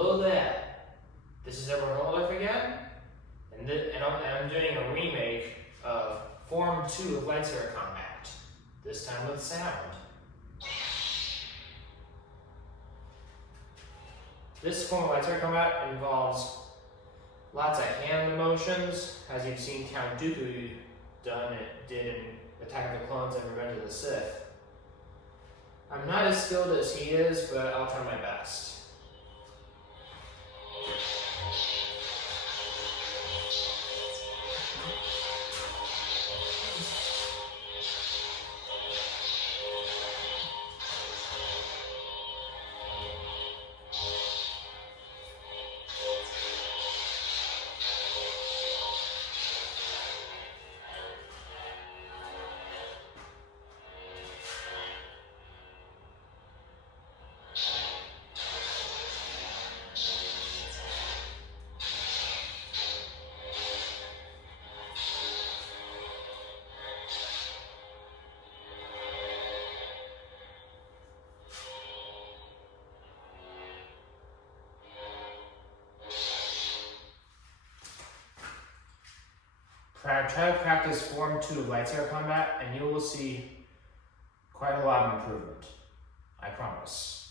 Hello there. This is Edward Holliff again, and I'm doing a remake of Form 2 of lightsaber combat, this time with sound. This form of lightsaber combat involves lots of hand motions, as you've seen Count Dooku did in Attack of the Clones and Revenge of the Sith. I'm not as skilled as he is, but I'll try my best. Try to practice Form 2 of lightsaber combat, and you will see quite a lot of improvement. I promise.